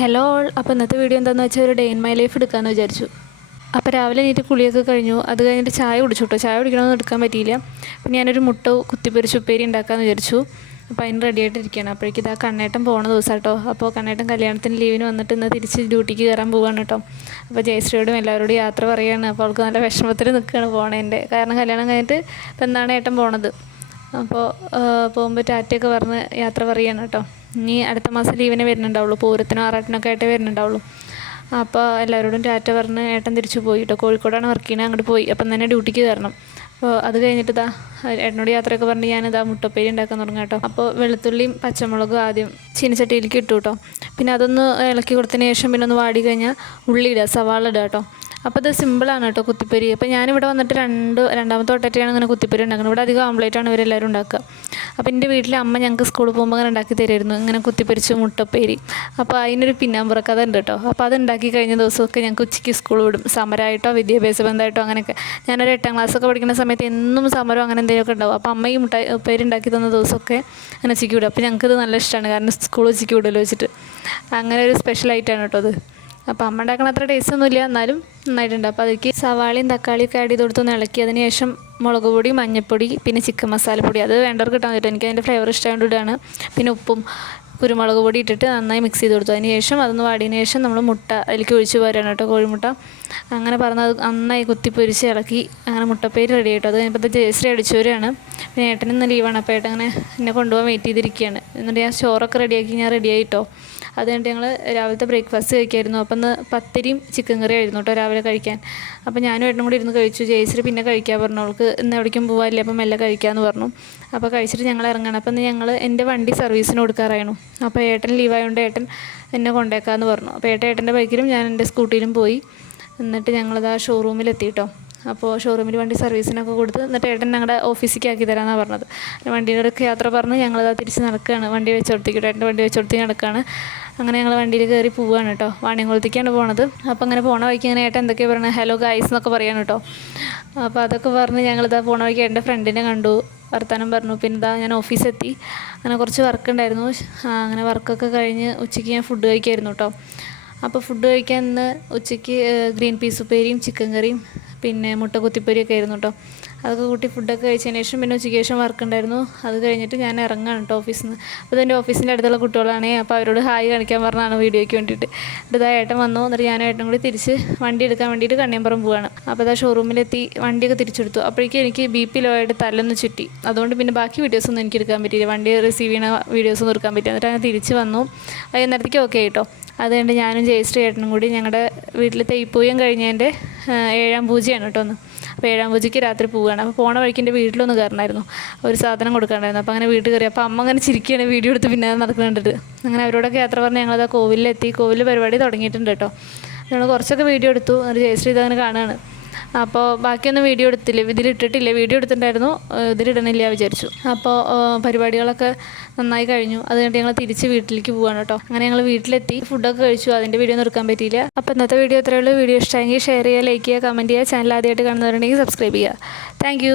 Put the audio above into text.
Hello all. അപ്പോൾ ഇന്നത്തെ video എന്താണെന്ന് വെച്ചാൽ ഒരു ഡേ ഇൻ മൈ ലൈഫ് എടുക്കാമെന്ന് വിചാരിച്ചു. അപ്പോൾ രാവിലെ എണീറ്റ് കുളിയൊക്കെ കഴിഞ്ഞു. അത് കഴിഞ്ഞിട്ട് ചായ കുടിച്ചു കേട്ടോ. ചായ കുടിക്കണമെന്ന് എടുക്കാൻ പറ്റിയില്ല. പിന്നെ ഞാനൊരു മുട്ട കുത്തിപ്പൊരിച്ച് ഉപ്പേരി ഉണ്ടാക്കാമെന്ന് വിചാരിച്ചു. അപ്പോൾ അതിന് റെഡി ആയിട്ടിരിക്കുകയാണ്. അപ്പോഴേക്കും ഇതാ കണ്ണേട്ടൻ പോണ ദിവസം കേട്ടോ. അപ്പോൾ കണ്ണേട്ടൻ കല്യാണത്തിന് ലീവിന് വന്നിട്ട് ഇന്ന് തിരിച്ച് ഡ്യൂട്ടിക്ക് കയറാൻ പോവുകയാണ് കേട്ടോ. അപ്പോൾ ജയശ്രീയോടും എല്ലാവരോടും യാത്ര പറയുകയാണ്. അപ്പോൾ അവൾക്ക് നല്ല വിഷമത്തിൽ നിൽക്കുകയാണ് പോണേൻ്റെ. കാരണം കല്യാണം കഴിഞ്ഞിട്ട് ഇപ്പം എന്താണ് ഏട്ടൻ പോണത്. അപ്പോൾ പോകുമ്പോൾ ടാറ്റയൊക്കെ പറഞ്ഞ് യാത്ര പറയുകയാണ് കേട്ടോ. ഇനി അടുത്ത മാസം ലീവിനെ വരുന്നുണ്ടാവുള്ളൂ. പൂരത്തിനും ആറാട്ടിനൊക്കെ ആയിട്ടേ വരുന്നുണ്ടാവുള്ളൂ. അപ്പോൾ എല്ലാവരോടും ടാറ്റ പറഞ്ഞ് ഏട്ടൻ തിരിച്ചു പോയി കേട്ടോ. കോഴിക്കോടാണ് വർക്ക് ചെയ്യുന്നത്. അങ്ങോട്ട് പോയി. അപ്പം തന്നെ ഡ്യൂട്ടിക്ക് കയറണം. അപ്പോൾ അത് കഴിഞ്ഞിട്ട് ഇതാ ഏട്ടനോട് യാത്രയൊക്കെ പറഞ്ഞ് ഞാനിതാ മുട്ടപ്പേരി ഉണ്ടാക്കാൻ തുടങ്ങാം കേട്ടോ. അപ്പോൾ വെളുത്തുള്ളിയും പച്ചമുളകും ആദ്യം ചീനച്ചട്ടിയിലേക്ക് ഇട്ടു കേട്ടോ. പിന്നെ അതൊന്ന് ഇളക്കി കൊടുത്തതിന് ശേഷം പിന്നെ ഒന്ന് വാടി കഴിഞ്ഞാൽ ഉള്ളി ഇടുക, സവാള ഇടുക കേട്ടോ. അപ്പോൾ ഇത് സിമ്പിളാണ് കേട്ടോ കുത്തിപ്പരി. അപ്പോൾ ഞാനിവിടെ വന്നിട്ട് രണ്ടാമത്തെ തൊട്ടായിട്ടാണ് ഇങ്ങനെ കുത്തിപ്പരി ഉണ്ടാക്കുന്നത്. ഇവിടെ അധികം ഓംലേറ്റാണ് ഇവരെല്ലാവരും ഉണ്ടാക്കുക. അപ്പോൾ എൻ്റെ വീട്ടിലെ അമ്മ ഞങ്ങൾക്ക് സ്കൂളിൽ പോകുമ്പോൾ അങ്ങനെ ഉണ്ടാക്കി തരുമായിരുന്നു, ഇങ്ങനെ കുത്തിപ്പരിച്ച് മുട്ടപ്പേരി. അപ്പോൾ അതിനൊരു പിന്നാമ്പുറക്കഥ ഉണ്ട് കേട്ടോ. അപ്പോൾ അത് ഉണ്ടാക്കി കഴിഞ്ഞ ദിവസമൊക്കെ ഞങ്ങൾക്ക് ഉച്ചയ്ക്ക് സ്കൂൾ വിടും. സമരമായിട്ടോ വിദ്യാഭ്യാസ ബന്ധമായിട്ടോ അങ്ങനെയൊക്കെ. ഞാനൊരു 8ാം ക്ലാസ്സൊക്കെ പഠിക്കുന്ന സമയത്ത് എന്നും സമരം അങ്ങനെ എന്തെങ്കിലുമൊക്കെ ഉണ്ടാവും. അപ്പോൾ അമ്മ ഈ ഉപ്പേരി ഉണ്ടാക്കി തന്ന ദിവസമൊക്കെ അങ്ങനെ ഉച്ചയ്ക്ക് വിടും. അപ്പോൾ ഞങ്ങൾക്കിത് നല്ല ഇഷ്ടമാണ്, കാരണം സ്കൂൾ ഉച്ചയ്ക്ക് വിടുമല്ലോ വെച്ചിട്ട്. അങ്ങനെ ഒരു സ്പെഷ്യലായിട്ടാണ് കേട്ടോ അത്. അപ്പോൾ അമ്മ ഉണ്ടാക്കണ അത്ര ടേസ്റ്റ് ഒന്നുമില്ല, എന്നാലും നന്നായിട്ടുണ്ട്. അപ്പോൾ അതിലേക്ക് സവാളയും തക്കാളിയൊക്കെ ആഡ് ചെയ്ത് കൊടുത്തൊന്ന് ഇളക്കി. അതിന് ശേഷം മുളക് പൊടി, മഞ്ഞൾപ്പൊടി, പിന്നെ ചിക്കൻ മസാലപ്പൊടി, അത് വേണ്ടവർക്ക് ഇട്ടാൽ മതി. എനിക്ക് അതിൻ്റെ ഫ്ലേവർ ഇഷ്ടമായതുകൊണ്ട് ഇടുകയാണ്. പിന്നെ ഉപ്പും കുരുമുളക് പൊടി ഇട്ടിട്ട് നന്നായി മിക്സ് ചെയ്ത് കൊടുത്തു. അതിന് ശേഷം അതൊന്ന് വാടിയതിന് ശേഷം നമ്മൾ മുട്ട അതിലേക്ക് ഒഴിച്ച് പോരാണ് കേട്ടോ, കോഴിമുട്ട. അങ്ങനെ പറഞ്ഞത് നന്നായി കുത്തിപ്പൊരിച്ച് ഇളക്കി അങ്ങനെ മുട്ടപ്പേര് റെഡി ആയിട്ടോ. അത് കഴിഞ്ഞപ്പോൾ ജയശ്രീ അടിച്ചവരാണ്. പിന്നെ ഏട്ടനിന്ന് ലീവാണ്. അപ്പോൾ ഏട്ടൻ അങ്ങനെ എന്നെ കൊണ്ടുപോകാൻ വെയിറ്റ് ചെയ്തിരിക്കുകയാണ്. എന്നിട്ട് ഞാൻ ചോറൊക്കെ റെഡിയാക്കി ഞാൻ റെഡിയായിട്ടോ. അത് കഴിഞ്ഞിട്ട് ഞങ്ങൾ രാവിലത്തെ ബ്രേക്ക്ഫാസ്റ്റ് കഴിക്കായിരുന്നു. അപ്പം ഇന്ന് പത്തിരിയും ചിക്കൻ കറി ആയിരുന്നു കേട്ടോ രാവിലെ കഴിക്കാൻ. അപ്പോൾ ഞാനും ഏട്ടനും കൂടി ഇരുന്ന് കഴിച്ചു. ജയശ്രീ പിന്നെ കഴിക്കാൻ പറഞ്ഞു. അവൾക്ക് ഇന്ന് എവിടേക്കും പോകാനില്ല, അപ്പം മെല്ലെ കഴിക്കാമെന്ന് പറഞ്ഞു. അപ്പോൾ കഴിച്ചിട്ട് ഞങ്ങൾ ഇറങ്ങണം. അപ്പം ഇന്ന് എൻ്റെ വണ്ടി സർവീസിന് കൊടുക്കാറായിരുന്നു. അപ്പോൾ ഏട്ടൻ ലീവായതുകൊണ്ട് ഏട്ടൻ എന്നെ കൊണ്ടേക്കാമെന്ന് പറഞ്ഞു. അപ്പോൾ ഏട്ടൻ്റെ ബൈക്കിലും ഞാൻ എൻ്റെ സ്കൂട്ടിയിലും പോയി. എന്നിട്ട് ഞങ്ങളത് ആ ഷോറൂമിലെത്തി കേട്ടോ. അപ്പോൾ ഷോറൂമിൽ വണ്ടി സർവീസിനൊക്കെ കൊടുത്ത് എന്നിട്ട് ഏട്ടൻ ഞങ്ങളുടെ ഓഫീസിലേക്ക് ആക്കി തരാമെന്നാണ് പറഞ്ഞത്. വണ്ടിയിലൊക്കെ യാത്ര പറഞ്ഞ് ഞങ്ങളത് തിരിച്ച് നടക്കുകയാണ്. വണ്ടി വെച്ചോടത്തേക്ക് ഏട്ടൻ്റെ വണ്ടി വെച്ചോടത്തേക്ക് നടക്കുകയാണ്. അങ്ങനെ ഞങ്ങൾ വണ്ടിയിൽ കയറി പോവുകയാണ് കേട്ടോ. വാണിയംകുളത്തേക്കാണ് പോണത്. അപ്പോൾ അങ്ങനെ പോണ വഴിക്ക് ഇങ്ങനെ ഏട്ടൻ എന്തൊക്കെയാണ് പറയുന്നത്, ഹലോ ഗൈസ് എന്നൊക്കെ പറയാണ് കേട്ടോ. അപ്പോൾ അതൊക്കെ പറഞ്ഞ് ഞങ്ങളിതാ പോണ വഴിക്ക് എൻ്റെ ഫ്രണ്ടിനെ കണ്ടു, വർത്താനം പറഞ്ഞു. പിന്നെ ഇതാ ഞാൻ ഓഫീസെത്തി. അങ്ങനെ കുറച്ച് വർക്ക് ഉണ്ടായിരുന്നു. അങ്ങനെ വർക്കൊക്കെ കഴിഞ്ഞ് ഉച്ചയ്ക്ക് ഞാൻ ഫുഡ് കഴിക്കായിരുന്നു കേട്ടോ. അപ്പോൾ ഫുഡ് കഴിക്കാൻ ഇന്ന് ഉച്ചയ്ക്ക് ഗ്രീൻ പീസ് ഉപ്പേരിയും ചിക്കൻ കറിയും പിന്നെ മുട്ട കുത്തിപ്പൊരിയൊക്കെ ആയിരുന്നു കേട്ടോ. അതൊക്കെ കൂട്ടി ഫുഡൊക്കെ കഴിച്ചതിന് ശേഷം പിന്നെ ഉച്ചയ്ക്ക് ശേഷം വർക്ക് ഉണ്ടായിരുന്നു. അത് കഴിഞ്ഞിട്ട് ഞാൻ ഇറങ്ങാണ് കേട്ടോ ഓഫീസിൽ നിന്ന്. അപ്പോൾ എൻ്റെ ഓഫീസിൻ്റെ അടുത്തുള്ള കുട്ടികളാണേ. അപ്പോൾ അവരോട് ഹായ് കാണിക്കാൻ പറഞ്ഞാണ് വീഡിയോയ്ക്ക് വേണ്ടിയിട്ട്. ഇതാ ഏട്ടൻ വന്നു. എന്നിട്ട് ഞാൻ ഏട്ടനും കൂടി തിരിച്ച് വണ്ടി എടുക്കാൻ വേണ്ടിയിട്ട് കണ്ണിയമ്പുറം പോവാണ്. അപ്പോൾ ഇതാ ഷോറൂമിലെത്തി വണ്ടിയൊക്കെ തിരിച്ചെടുത്തു. അപ്പോഴേക്കും എനിക്ക് BP ലോ ആയിട്ട് തലൊന്ന് ചുറ്റി. അതുകൊണ്ട് പിന്നെ ബാക്കി വീഡിയോസൊന്നും എനിക്ക് എടുക്കാൻ പറ്റിയില്ല. വണ്ടി റിസീവ് ചെയ്യുന്ന വീഡിയോസൊന്നും എടുക്കാൻ പറ്റില്ല. എന്നിട്ട് അങ്ങനെ തിരിച്ച് വന്നു. വൈകുന്നേരത്തേക്ക് ഓക്കെ കേട്ടോ. അതുകൊണ്ട് ഞാനും ജയശ്രീ ഏട്ടനും കൂടി ഞങ്ങളുടെ വീട്ടിൽ തെയ്പ്പൂയം കഴിഞ്ഞതിൻ്റെ 7ാം പൂജയാണ് കേട്ടോ ഒന്ന്. അപ്പോൾ 7ാം പൂജയ്ക്ക് രാത്രി പോവുകയാണ്. അപ്പോൾ പോണ വഴിക്ക് എൻ്റെ വീട്ടിലൊന്ന് കയറണമായിരുന്നു, ഒരു സാധനം കൊടുക്കാണ്ടായിരുന്നു. അപ്പോൾ അങ്ങനെ വീട്ടിൽ കയറി. അപ്പോൾ അമ്മ അങ്ങനെ ചിരിക്കുകയാണ് വീഡിയോ എടുത്ത് പിന്നെ നടക്കുന്നുണ്ടിട്ട്. അങ്ങനെ അവരോടൊക്കെ യാത്ര പറഞ്ഞ് ഞങ്ങളത് കോവിലെത്തി. കോവിൽ പരിപാടി തുടങ്ങിയിട്ടുണ്ട് കേട്ടോ. ഞങ്ങൾ കുറച്ചൊക്കെ വീഡിയോ എടുത്തു. എന്നിട്ട് ജയശ്രീ ഇതങ്ങനെ കാണുകയാണ്. അപ്പോൾ ബാക്കിയൊന്നും വീഡിയോ എടുത്തില്ല, ഇതിലിട്ടിട്ടില്ല. വീഡിയോ എടുത്തിട്ടുണ്ടായിരുന്നു, ഇതിലിടണില്ല വിചാരിച്ചു. അപ്പോൾ പരിപാടികളൊക്കെ നന്നായി കഴിഞ്ഞു. അത് കഴിഞ്ഞിട്ട് ഞങ്ങൾ തിരിച്ച് വീട്ടിലേക്ക് പോവാണ് കേട്ടോ. അങ്ങനെ ഞങ്ങൾ വീട്ടിലെത്തി ഫുഡൊക്കെ കഴിച്ചു. അതിൻ്റെ വീഡിയോ ഒന്നും എടുക്കാൻ പറ്റിയില്ല. അപ്പോൾ ഇന്നത്തെ വീഡിയോ ഇത്രയേ ഉള്ളൂ. വീഡിയോ ഇഷ്ടമെങ്കിൽ ഷെയർ ചെയ്യുക, ലൈക്ക് ചെയ്യുക, കമൻറ്റ് ചെയ്യുക. ചാനൽ ആദ്യമായിട്ട് കാണുന്നവരുണ്ടെങ്കിൽ സബ്സ്ക്രൈബ് ചെയ്യുക. താങ്ക്